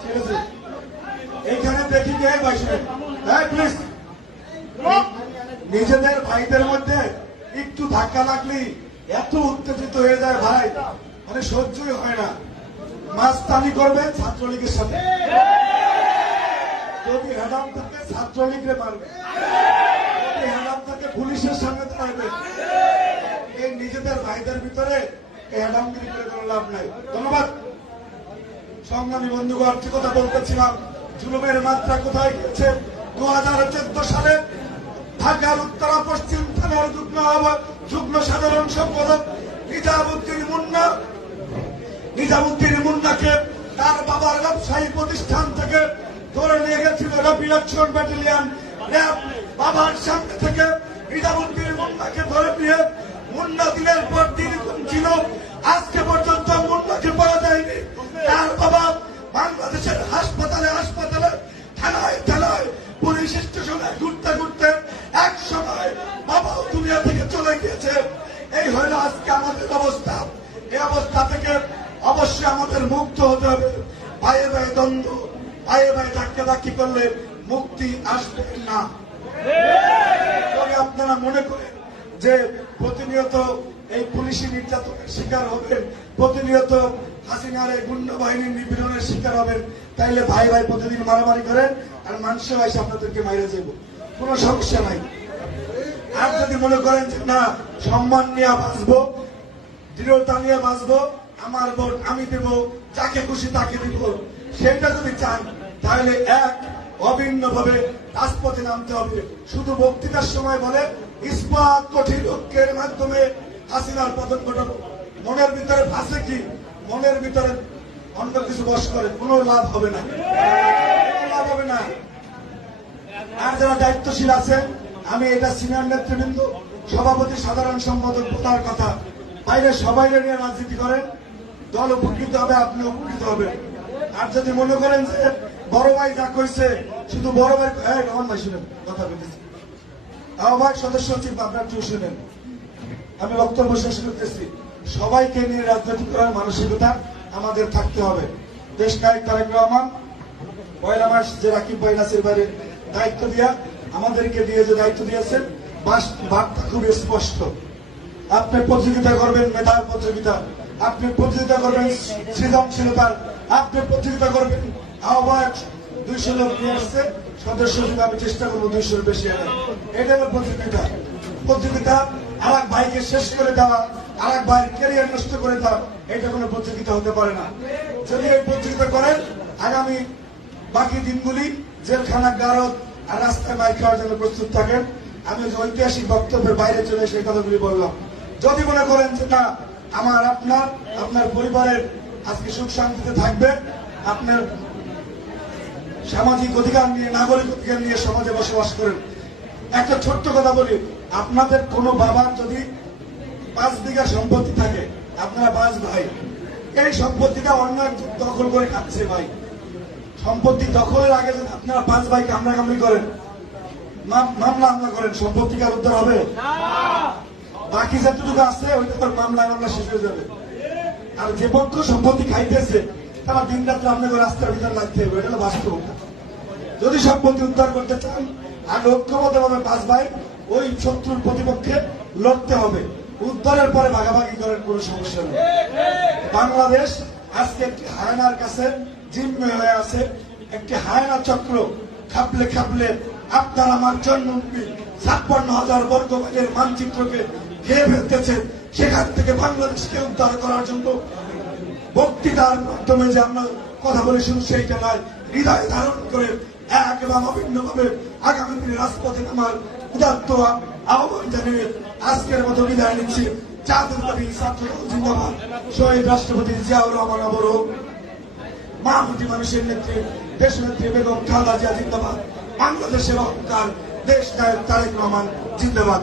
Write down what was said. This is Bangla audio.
ঠিক আছে, এইখানে দেখি কে বসে। প্লিজ, নিজেদের ভাইদের মধ্যে একটু ধাক্কা লাগলি এত উত্তেজিত হয়ে যায় ভাই, মানে সহ্যই হয় না। মাস্তানি করবে ছাত্রলীগের সাথে, যদি হেডাম থাকে ছাত্রলীগরে মারবে, যদি হেডাম থাকে পুলিশের সামনে দাঁড়াবে। এই নিজেদের ভাইদের ভিতরে এই হেডামগিরি করে কোনো লাভ নাই। ধন্যবাদ। সংগ্রামী বন্ধুগণ, যে কথা বলতেছিলাম, জুলুমের মাত্রা কোথায় গেছে। 2014 সালে ঢাকার উত্তরা পশ্চিম থানার যুগ্ম সাধারণ সম্পাদক নিজামুদ্দিন মুন্নাকে তার বাবার ব্যবসায়ী প্রতিষ্ঠান থেকে ধরে নিয়ে গেছিল র্যাপিড অ্যাকশন ব্যাটালিয়ন র্যাব। বাবার সামনে থেকে নিজামুদ্দিন মুন্নাকে ধরে নিয়ে মুন্না দিনের পর দিন ছিল, আজকে পর্যন্ত মুন্নাকে পাওয়া যায়নি। তার বাবা বাংলাদেশের হাসপাতালে থানায় পুলিশ স্টেশনে ঘুরতে ঘুরতে এক সময় বাবাও দুনিয়া থেকে চলে গিয়েছে। এই হলো আজকে আমাদের অবস্থা। এই অবস্থা থেকে অবশ্যই আমাদের মুক্ত হতে হবে। ভাইয়ে ভাই দ্বন্দ্ব, ভাইয়ে ভাই ধাক্কাধাক্কি করলে মুক্তি আসবে না। তবে আপনারা মনে করেন যে প্রতিনিয়ত এই পুলিশি নির্যাতনের শিকার হবেন, প্রতিনিয়ত হাসিনার এই গুন্ডা বাহিনীর নিপীড়নের শিকার হবেন, তাইলে ভাই ভাই প্রতিদিন মারামারি করেন আর মানুষের ভাই আপনাদেরকে মাইরে যাব, কোনো সমস্যা নাই। আর যদি মনে করেন যে না, সম্মান নিয়ে বাঁচবো, দৃঢ়তা নিয়ে বাঁচবো, আমার ভোট আমি দেব, যাকে খুশি তাকে দিব, সেটা যদি চান তাহলে এক অভিন্নভাবে রাজপথে নামতে হবে। শুধু বক্তৃতার সময় বলে ইস্পাত কঠিন ঐক্যের মাধ্যমে হাসিনার পতন ঘটাবো, মনের ভিতরে ভাসে কি, মনের ভিতরে অন্য কিছু বস করে, কোনো লাভ হবে না, লাভ হবে না। আর যারা দায়িত্বশীল আছেন, আমি এটা সিনিয়র নেতৃবৃন্দ, সভাপতি, সাধারণ সম্পাদক বলার কথা, বাইরে সবাই নিয়ে রাজনীতি করেন, দল উপকৃত হবে, আপনি উপকৃত হবেন। আর যদি মনে করেন যে বড় ভাই যা কইছে শুধু বড় ভাই, রহমান ভাই শুনেন কথা বলতেছি, আহ্বায়ক সদস্য সচিব আপনার চুপ শুনেন, আমি বক্তব্য শেষ করতেছি। সবাইকে নিয়ে রাজনীতি করার মানসিকতা আমাদের থাকতে হবে। দেশ নায়ক তারেক রহমান পয়লা মাস যে রাকিব ভাই নাসির ভাইয়ের দায়িত্ব দিয়া আমাদেরকে দিয়ে যে দায়িত্ব দিয়েছেন, বার্তা খুব স্পষ্ট। আপনি প্রতিযোগিতা করবেন মেধার প্রতিযোগিতা, আপনি প্রতিযোগিতা করবেন সৃজনশীলতার, আপনি প্রতিযোগিতা করবেন আহ্বায়ক 200 লোক নিয়ে আসছে, সদস্য হিসেবে আমি চেষ্টা করবো 200-র বেশি আনার। এটা হলো প্রতিযোগিতা। প্রতিযোগিতা আর এক ভাইকে শেষ করে দেওয়া, আর এক ভাইয়ের ক্যারিয়ার নষ্ট করে দেওয়া, এটা কোনো প্রতিযোগিতা হতে পারে না। যদি এই প্রতিযোগিতা করেন, আগামী বাকি দিনগুলি জেলখানা, গারদ আর রাস্তায় মাইর খাওয়ার জন্য প্রস্তুত থাকেন। আমি ঐতিহাসিক বক্তব্যের বাইরে চলে এসে কথাগুলি বললাম। যদি মনে করেন যে না, আমার আপনার পরিবারের আজকে সুখ শান্তিতে থাকবে, আপনার সামাজিক অধিকার নিয়ে, নাগরিক অধিকার নিয়ে সমাজে বসবাস করেন। একটা ছোট্ট কথা বলি, আপনাদের কোনো বাবার যদি 5 বিঘা সম্পত্তি থাকে, আপনারা 5 ভাই, এই সম্পত্তিটা অন্য একজন দখল করে খাচ্ছে ভাই। সম্পত্তি দখলের আগে যদি আপনারা 5 ভাই কামড়াকামড়ি করেন, মামলা করেন, সম্পত্তিকার উদ্ধার হবে? বাকি যতটুকু আছে ওইটা মামলা শেষ হয়ে যাবে। আর যে পক্ষ সম্পত্তি খাইতেছে তারা দিন রাত্রে আপনাকে রাস্তার ভিতরে লাগতে হবে, এটা বাস্তবতা। যদি সম্পত্তি উদ্ধার করতে চান, আর ঐক্যবদ্ধভাবে 5 ভাই ওই শত্রুর প্রতিপক্ষে লড়তে হবে। উদ্ধারের পরে ভাগাভাগি করার কোনো সমস্যা নেই। বাংলাদেশ আজকে একটি হায়নার কাছে জিম্মি হয়ে আছে, একটি হায়না চক্র। খাপলে আপনার আমার জন্মভূমি 56,000 বর্গ মাইলের মানচিত্রকে খেয়ে ফেলতেছে। সেখান থেকে বাংলাদেশকে উদ্ধার করার জন্য বক্তৃতার মাধ্যমে যে আমরা কথা বলে শুধু সেইটা নয়, হৃদয় ধারণ করে এক এবং অভিন্নভাবে আগামী দিনে রাজপথে আমার উদাত্ত আহ্বান জানিয়ে আজকের মতো বিদায় নিচ্ছি। জাতীয়তাবাদী ছাত্রদল জিন্দাবাদ। শহীদ রাষ্ট্রপতি জিয়াউর রহমান অবরোধ, মাহমুদি মানুষের নেত্রী দেশনেত্রী বেগম খালেদা জিয়া জিন্দাবাদ। বাংলাদেশের অহংকার দেশ নায়ক তারেক রহমান জিন্দাবাদ।